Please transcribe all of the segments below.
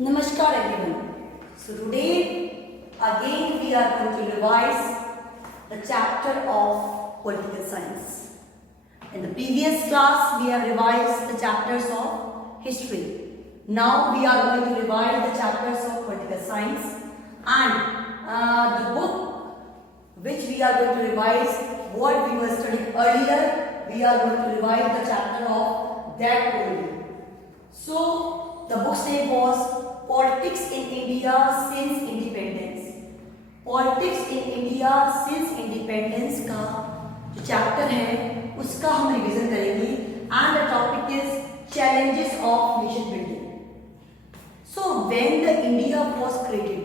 Namaskar everyone. So today again we are going to revise the chapter of political science. In the previous class we have revised the chapters of history. Now we are going to revise the chapters of political science and the book which we are going to revise what we were studying earlier, we are going to revise the chapter of that only. So the book's name was Politics in India since Independence. Politics in India since Independence का जो chapter है उसका हम revision करेंगे and the topic is challenges of nation building. So when the India was created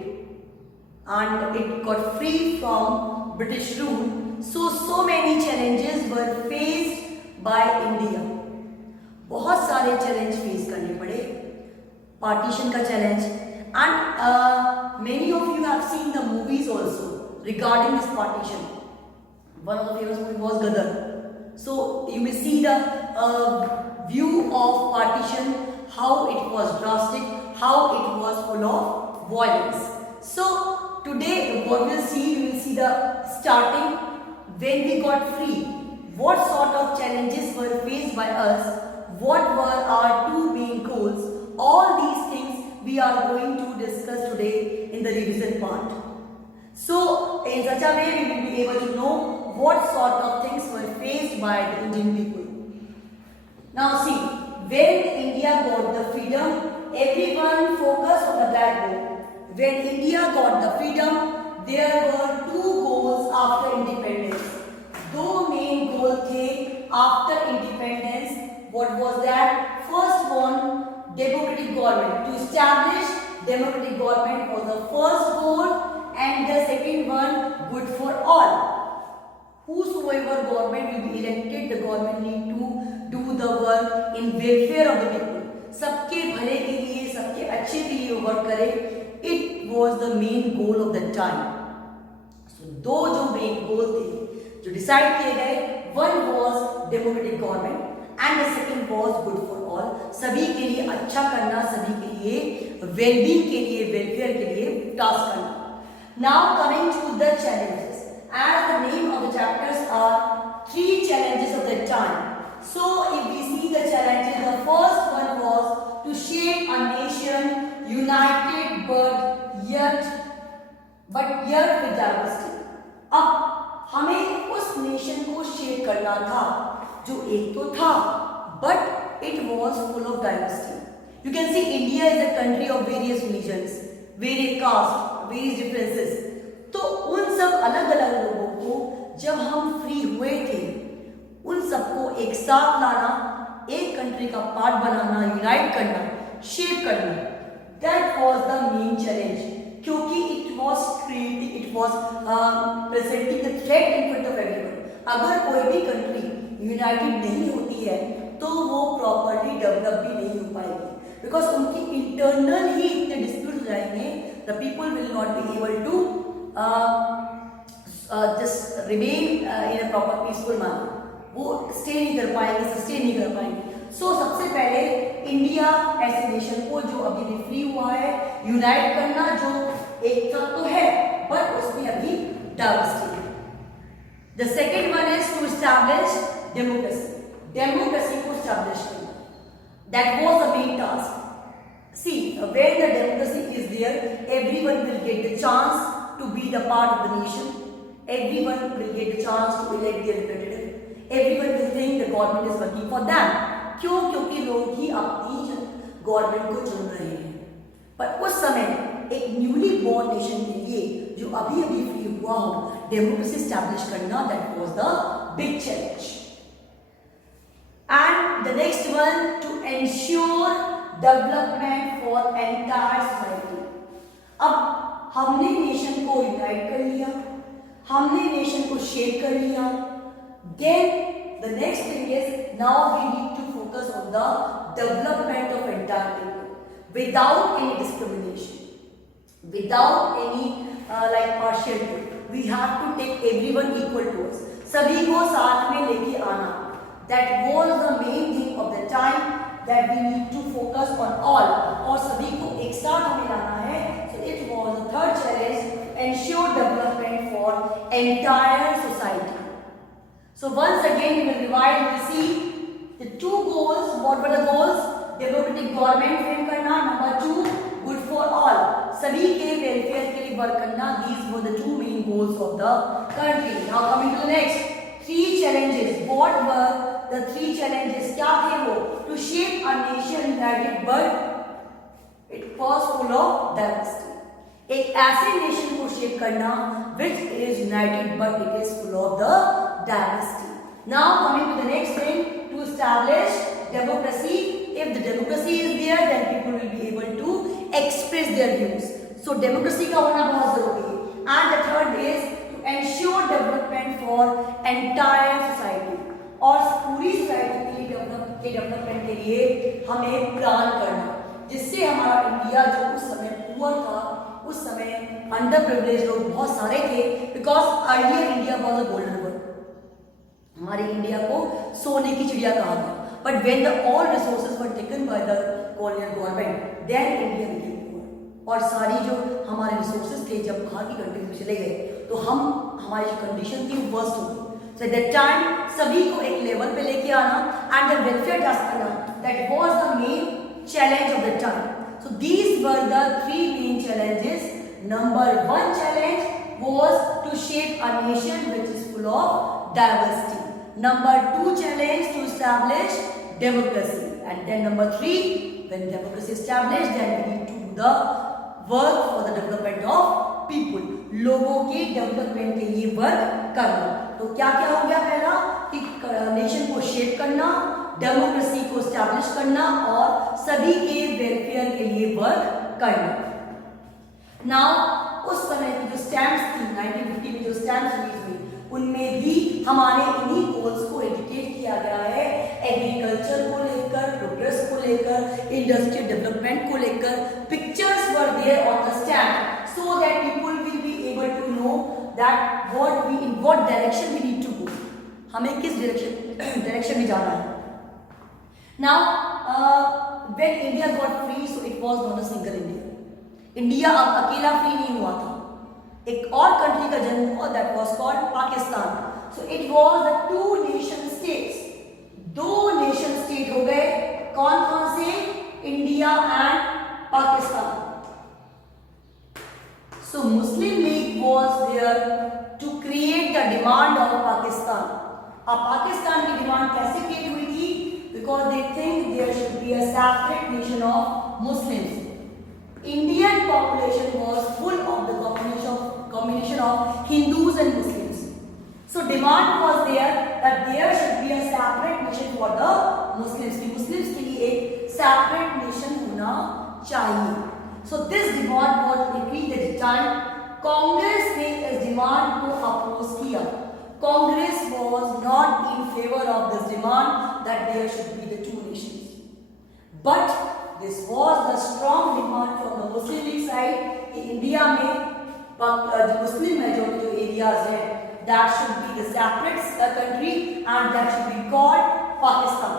and it got free from British rule, so many challenges were faced by India. बहुत सारे challenge face करने पड़े. Partition का challenge and many of you have seen the movies also regarding this partition. One of the famous movie was Gadar. So you will see the view of partition, how it was drastic, how it was full of violence. So today what we will see the starting when we got free, what sort of challenges were faced by us, what were our two main goals. All these things we are going to discuss today in the revision part. So in such a way we will be able to know what sort of things were faced by the Indian people. Now see, when India got the freedom, everyone focused on the black goal. When India got the freedom, there were two goals after independence. दो main goal थे after independence. What was that? First one, democratic government. To establish democratic government was the first goal, and the second one, good for all. Whosoever government will be elected, the government need to do the work in welfare of the people. सबके भले के लिए, सबके अच्छे के लिए work करे. It was the main goal of the time. So दो जो मेन गोल थे जो डिसाइड किए गए, one was democratic government and the second was good for all. सभी के लिए अच्छा करना, सभी के लिए वेलबींग के लिए, वेलफेयर के लिए टास्क करना. Now coming to the challenges, as the name of the chapters are three challenges of the time. So if we see the challenges, the first one was to shape a nation united but yet with diversity. अब हमें उस nation को shape करना था जो एक तो था but it was full of diversity. You can see India is a country of various religions, various caste, various differences. तो उन सब अलग अलग लोगों को जब हम फ्री हुए थे, उन सबको एक साथ लाना, एक कंट्री का पार्ट बनाना, यूनाइट करना, शेप करना, that was the main challenge. क्योंकि it was creating, it was presenting the threat in front of everyone. अगर कोई भी कंट्री यूनाइटेड नहीं होती है तो वो प्रॉपरली डेवलप भी नहीं हो पाएगी, बिकॉज उनकी इंटरनल ही इतने डिस्प्यूट हो जाएंगे. The people will not be able to just remain in a proper peaceful manner. वो स्टे नहीं कर पाएंगे, सस्टेन नहीं कर पाएंगे. सो सबसे पहले इंडिया ऐसे नेशन को जो अभी भी फ्री हुआ है, यूनाइट करना, जो एकता तो है बट उसमें अभी डाइवर्सिटी है. The second one is to establish democracy. Democracy को एस्टैब्लिश करना, that was the main task. See when the democracy is there, everyone will get the chance to be the part of the nation. Everyone will get the chance to elect their representative. Everyone will think the government is working for them. क्यों? क्योंकि लोग ही अपनी government को चुन रहे हैं. पर उस समय एक न्यूली बोर्न नेशन के लिए जो अभी अभी फ्री हुआ हो, डेमोक्रेसी स्टैब्लिश करना, that was the big challenge. And the next one, to ensure development for entire society. अब हमने नेशन को यूनाइट कर लिया, हमने नेशन को शेप कर लिया. Then the next thing is, now we need to focus on the development of entire people without any discrimination, without any like partiality. We have to take everyone equal to us. सभी को साथ में लेके आना. That was the main thing of the time, that we need to focus on all. और सभी को एक साथ once again we will revise, we will see the two goals. What were the goals? Democratic government frame करना, number 2 good for all, सभी के welfare के लिए वर्क करना. These were the two main goals of the country. Now coming to the next, 3 challenges. What were the 3 challenges? क्या थे वो? To shape a nation united but it was full of diversity. एक ऐसे nation को shape करना which is united but it is full of the diversity. Now coming to the next thing, to establish democracy. If the democracy is there, then people will be able to express their views. So democracy का होना बहुत जरूरी है. And the third is to ensure development for entire society. और पूरी society के development के लिए हमें प्लान करना, जिससे हमारा इंडिया जो उस समय पुअर था, उस समय अंडर प्रिविलेज लोग बहुत सारे थे, because earlier India was a golden world. हमारे इंडिया को सोने की चिड़िया कहा था. But when the all resources were taken by the colonial government, then India became poor. और सारी जो हमारे रिसोर्सेज थे जब बाहर की कंट्रीज में चले गए, तो हमारी जो कंडीशन थी वो वर्स्ट हो गई. सो एट दैट टाइम सभी को एक लेवल पे लेके आना एंड द वेलफेयर टास्क करना, that was the main challenge of the time. So these were the 3 main challenges. Number 1 challenge was to shape a nation which is full of diversity. Number 2 challenge to establish democracy. And then number 3, when democracy is established, then we need to do the work for the development of people. लोगों के development के लिए work करना. तो क्या क्या हो गया? पहला कि नेशन को शेप करना, डेमोक्रेसी को स्टैब्लिश करना और सभी के वेलफेयर के लिए वर्क करना. नाउ उस समय की जो स्टैम्प्स थी 1950 में, जो स्टैम्प्स रिलीज हुई, उनमें भी हमारे इन्हीं गोल्स को इंडिकेट किया गया है. एग्रीकल्चर को लेकर, प्रोग्रेस को लेकर, इंडस्ट्रियल डेवलपमेंट को लेकर pictures were there on the stamp, so that people will be able to know that what direction we need to go, हमें किस डायरेक्शन में जाना है. Now, when India got free, so it was not a single India. India अब अकेला free नहीं हुआ था, एक और कंट्री का जन्म हुआ, that was called Pakistan. So it was the 2 nation states. 2 nation state हो गए. कौन कौन से? India and Pakistan. So Muslim League was there to create the demand of Pakistan. अब पाकिस्तान की डिमांड कैसे क्रिएट हुई थी? Because they think there should be a separate nation of Muslims. Indian population was full of the combination of Hindus and Muslims. So demand was there that there should be a separate nation for the Muslims. कि Muslims के लिए एक separate nation होना चाहिए. So this demand was increased at the time. Congress ने इस demand को oppose किया. Congress was not in favor of this demand that there should be the 2 nations. But this was the strong demand from the Muslim League side. In India में the Muslim majority जो areas हैं, that should be the separate country and that should be called Pakistan.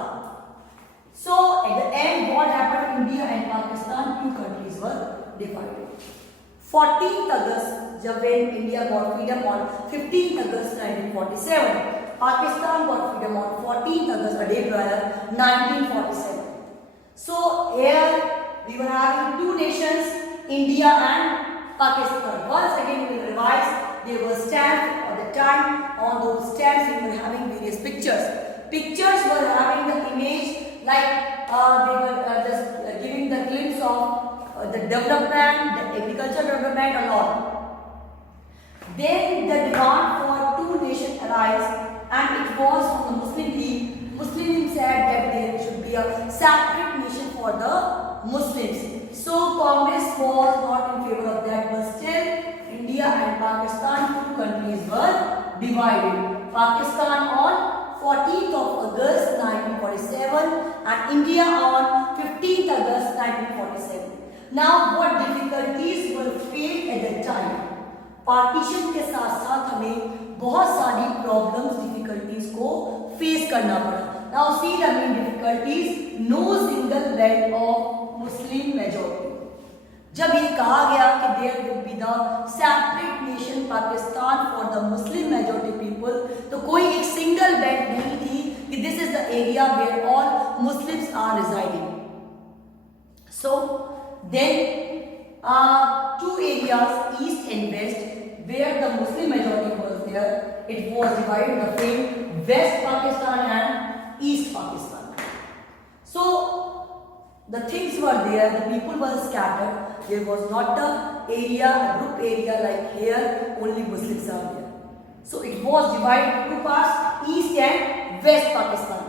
So at the end, what happened? India and Pakistan, 2 countries were divided. 14th August, जब when India got freedom on 15th August 1947, Pakistan got freedom on 14th August, a day prior, 1947. So here we were having 2 nations, India and Pakistan. Once again we will revise. There were stamps at the time. On those stamps we were having various pictures. Pictures were having the image like they were just giving the glimpse of the development, the agricultural development and all. Then the demand for 2 nations arose and it was from the Muslim League. Muslim League said that there should be a separate nation for the Muslims. So Congress was not in favor of that, but still India and Pakistan, 2 countries were divided. Pakistan on 14th of August 1947 and India on 15th August 1947. Now what difficulties were faced at that time? Partition के साथ साथ हमें बहुत सारी problems, difficulties को face करना पड़ा. Now see the main difficulties. No single belt of Muslim majority. जब ये कहा गया कि there will be the separate nation Pakistan for the Muslim majority people, तो कोई एक सिंगल बेल्ट नहीं थी कि this is the area where all Muslims are residing. So then two areas, east and west, where the Muslim majority was there. It was divided between West Pakistan and East Pakistan. So the things were there, the people were scattered. There was not the area, a group area like here, only Muslims are there. So it was divided into parts, East and West Pakistan.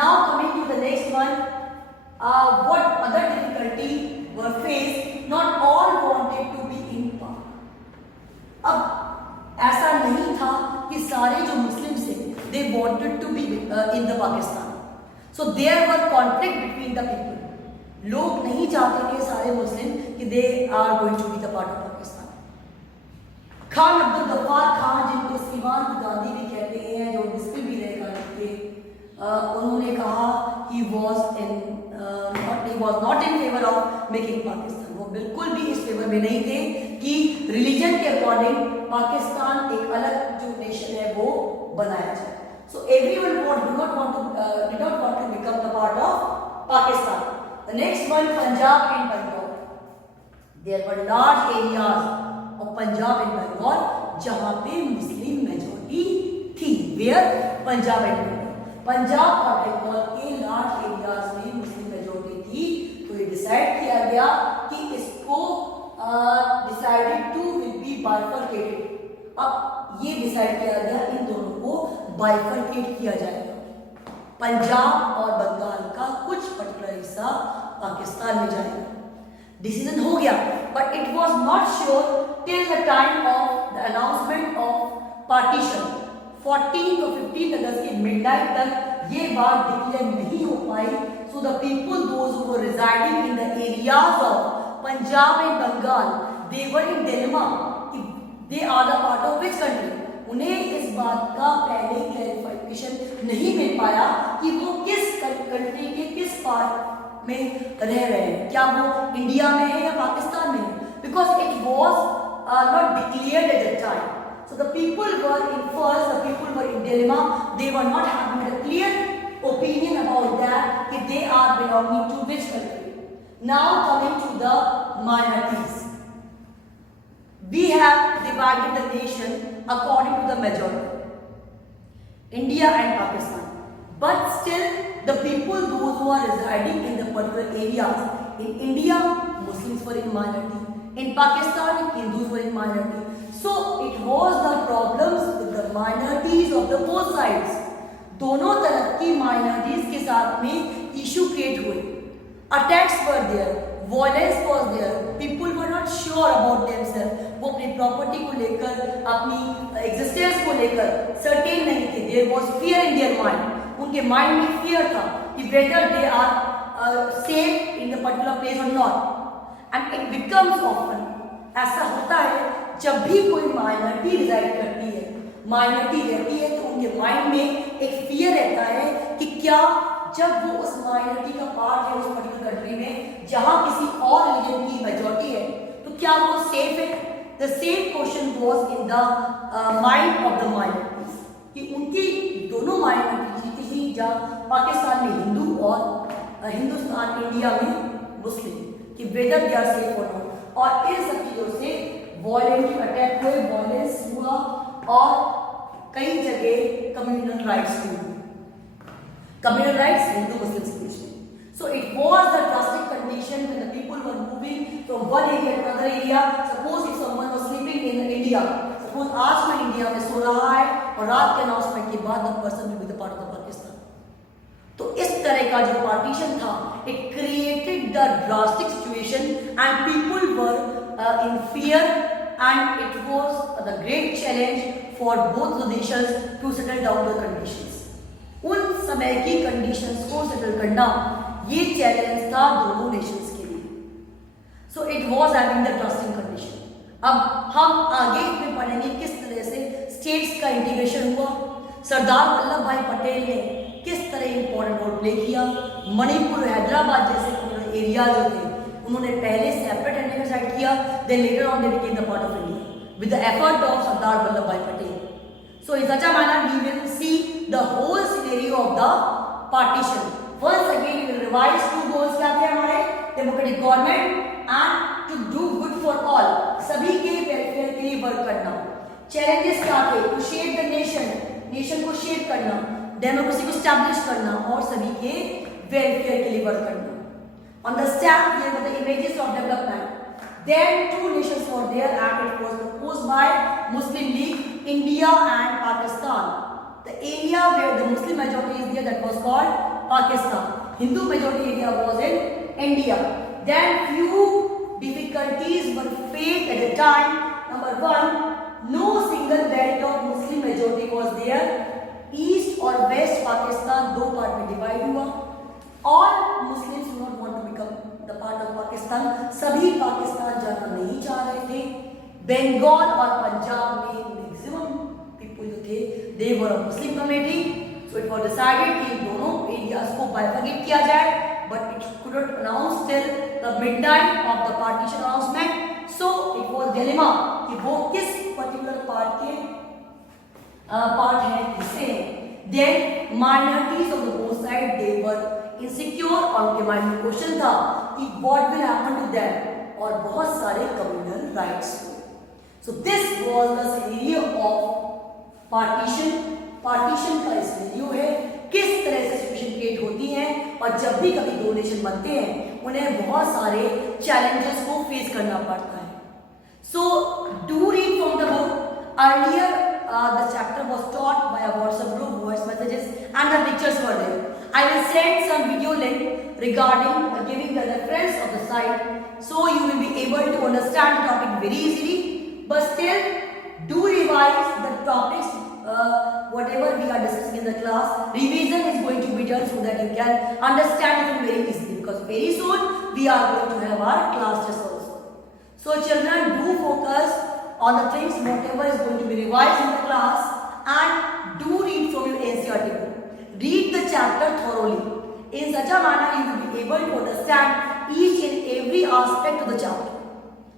Now coming to the next one, what other difficulty were faced? Not all wanted to be in Pak. अब ऐसा नहीं था कि सारे जो मुस्लिम थे they wanted to be in the Pakistan. So there were conflict between the people. लोग नहीं चाहते थे सारे मुस्लिम कि they are going to be the part of Pakistan. Khan Abdul Gaffar Khan, जिनको सीमांत गांधी भी कहते हैं, जो डिस्प्यूट भी रहे गांधी के, उन्होंने कहा he was not in favor of making Pakistan. वो बिल्कुल भी इस फेवर में नहीं थे कि रिलीजन के अकॉर्डिंग पाकिस्तान एक अलग जो नेशन है वो बनाया जाए. So everyone did not want to become the part of Pakistan. The next one, Punjab and Bengal. There were large areas of Punjab and Bengal जहाँ पे मुस्लिम मेजॉरिटी थी. Where? Punjab and Bengal. Punjab और बंगाल के large areas में Muslim majority थी. तो ये decide किया गया कि इसको decided to will be bifurcated. अब ये डिसाइड किया गया इन दोनों को बाइफरकेट किया जाएगा. पंजाब और बंगाल का कुछ पर्टिकुलर हिस्सा पाकिस्तान में जाएगा. डिसीजन हो गया, but it was not sure till the time of the announcement of partition. 14 और 15 अगस्त के मिडनाइट तक ये बात डिक्लेयर नहीं हो पाई. So the people those who were residing in the areas of Punjab and Bengal, they were in dilemma कि they are the part of which country. उन्हें इस बात का पहले क्लैरिफिकेशन नहीं मिल पाया कि वो किस कंट्री के किस पार्ट में रह रहे हैं, क्या वो इंडिया में है या पाकिस्तान में है, because it was not declared at the time. So the people were in first, the people were in dilemma. They were not having a clear opinion about that, that they are belonging to which country. Now coming to the minorities. We have divided the nation according to the majority. India and Pakistan. But still the people, those who are residing in the particular areas, in India, Muslims were in minority. In Pakistan, Hindus were in minority. So it was the problems with the minorities of the both sides. दोनों तरफ की minorities के साथ में issue create हुए. Attacks were there, violence was there. People were not sure about themselves. वो अपनी property को लेकर, अपनी existence को लेकर certain नहीं थे. There was fear in their mind. उनके mind में fear था कि whether they are safe in the particular place or not. And it becomes often, ऐसा होता है जब भी कोई माइनॉरिटी रिजाइड करती है, माइनॉरिटी रहती है, तो उनके माइंड में एक फियर रहता है कि क्या जब वो उस माइनॉरिटी का पार्ट है उस पर्टिकुलर कंट्री में जहां किसी और रिलीजन की मेजॉरिटी है, तो क्या वो सेफ है. The same question was in the mind of the minorities कि उनकी दोनों माइनॉरिटी थी, जहाँ पाकिस्तान में हिंदू और हिंदुस्तान इंडिया में मुस्लिम, कि वेदर दे आर सेफ और नॉट. और इन सब चीजों से वॉयलेंट अटैक हुए, वॉयलेंस हुआ और कई जगह कम्युनल राइट्स हुए. कम्युनल राइट्स हिंदू मुस्लिम के बीच में. So it was the drastic condition when the people were moving from one area to other area. Suppose if someone was sleeping in India, suppose आज कोई इंडिया में सो रहा है और रात के अनाउंसमेंट के बाद the person will be the part of the Pakistan. तो इस तरह का जो पार्टीशन था, it created the drastic situation and people were in fear, and it was the great challenge for both the nations to settle down the conditions. उन समय की conditions को settle करना ये challenge था दोनों nations के लिए. So it was having the drastic condition. अब हम आगे में पढ़ेंगे किस तरह से states का integration हुआ. सरदार वल्लभ भाई पटेल ने किस तरह important role प्ले किया. मणिपुर, हैदराबाद जैसे एरिया जो थे उन्होंने पहले सेपरेट रहने ने डिसाइड किया, then later on they became the part of India with the effort of Sardar Vallabhbhai Patel. So in such a manner we will see the whole scenario of the partition. Once again we will revise two goals क्या थे हमारे, democratic government and to do good for all, सभी के welfare के लिए work करना. Challenges क्या थे, to shape the nation, nation को शेप करना, डेमोक्रेसी को स्टैब्लिश करना और सभी के वेलफेयर के लिए वर्क करना. On the stamp here were the images of development. Then two nations were there and it was proposed by Muslim League, India and Pakistan. The area where the Muslim majority is there, that was called Pakistan. Hindu majority area was in India. Then few difficulties were faced at the time. Number one, no single belt of Muslim majority was there. East or West Pakistan दो part में divide हुआ. All Muslims do not want to become the part of Pakistan. सभी पाकिस्तान जाना नहीं चाह रहे थे. बंगाल और पंजाब में मैक्सिमम पीपल जो थे they were a Muslim community. So it was decided कि दोनों एरियाज को बाइफरकेट किया जाए, but it could not announce till the midnight of the partition announcement. So it was dilemma कि वो किस particular part के part है किसे. Then minorities of the both side they were insecure और उनके माइंड में क्वेश्चन था कि what will happen to them और बहुत सारे communal rights. So this was the scenario of partition. Partition का scenario है किस तरह से सिचुएशन क्रिएट होती है और जब भी कभी दो नेशन बनते हैं उन्हें बहुत सारे चैलेंजेस को फेस करना पड़ता है. So do read from the book. Earlier the chapter was taught by a WhatsApp group, voice messages and the pictures were there. I will send some video link regarding giving the reference of the site, so you will be able to understand the topic very easily. But still, do revise the topics, whatever we are discussing in the class. Revision is going to be done so that you can understand it very easily, because very soon we are going to have our class test also. So children, do focus on the things whatever is going to be revised in the class, and do read from your NCERT book. Read the chapter thoroughly. In such a manner you will be able to understand each and every aspect of the chapter.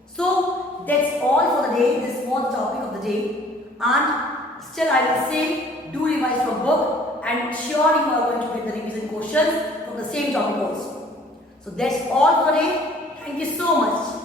So that's all for the day, this was the topic of the day. And still I will say, do revise from book and sure you are going to get the revision questions from the same topic also. So that's all for today. Thank you so much.